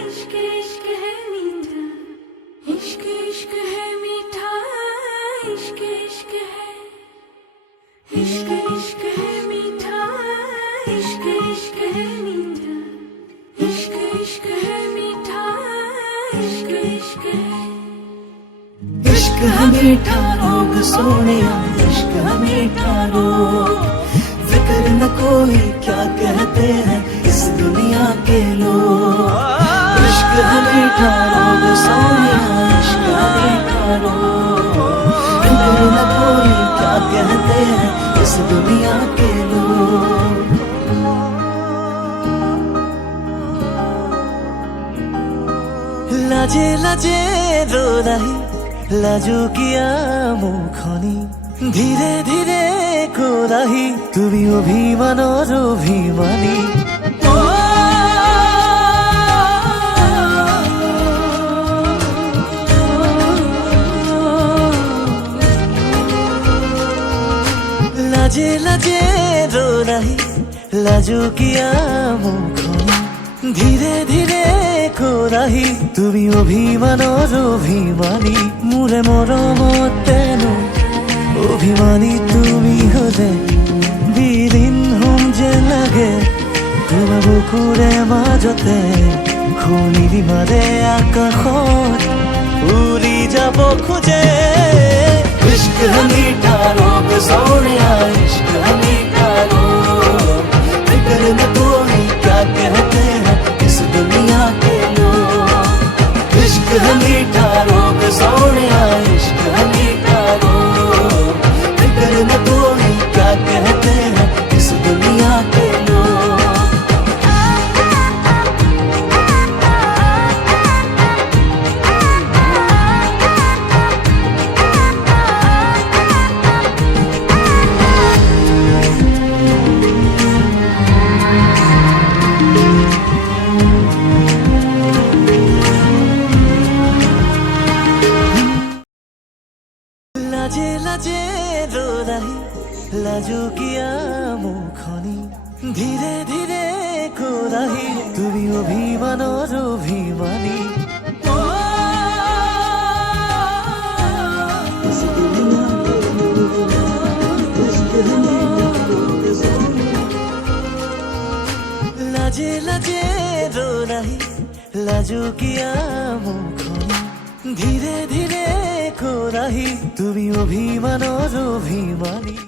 इश्क इश्क है मीठा, इश्क इश्क है मीठा, इश्क इश्क है, इश्क इश्क है मीठा, इश्क इश्क है मीठा, इश्क इश्क है मीठा, इश्क इश्क है। इश्क है मीठा रोग सोनिया, इश्क है मीठा रोग, फिक्र न कोई क्या कहते हैं इस दुनिया के लोग। इश्क है मीठा रोग सोनिया, इश्क है मीठा रोग, फिक्र न कोई क्या कहते हैं इस दुनिया के लोग। लाजे लाजे रो रही লাজু কিয়া মুখনি ধীরে ধীরে কোরাহি তুমি অভিমানৰ অভিমানী। লাজে লাজে ৰো নাহি লাজু কিয়া মুখনি ধীরে ধীরে কোরাহি তুমি অভিমানৰ অভিমানী। মোৰে মৰমত তেনো অভিমানী তুমি হলে বিলীন হম যেন লাগে তোমাৰ বুকুৰে মাজতে শুনিবি মাৰে আকাশত উৰি যাব খোজে। इश्क है मीठा रोग सोनिया, इश्क है मीठा रोग, फिक्र न कोई क्या कहते हैं इस दुनिया के लोग। इश्क है मीठा रोग सोनिया, इश्क है मीठा रोग, फिक्र न कोई क्या कहते हैं इस दुनिया के लोग। লাজে লাজে ৰো নাহি লাজু কিয়া মুখনি ধীৰে ধীৰে কোৰাহি তুমি অভিমানৰ অভিমানী। লাজে লাজে ৰো নাহি লাজু কিয়া মুখনি ধীৰে ধীৰে কোৰাহি তুমি অভিমানৰ অভিমানী।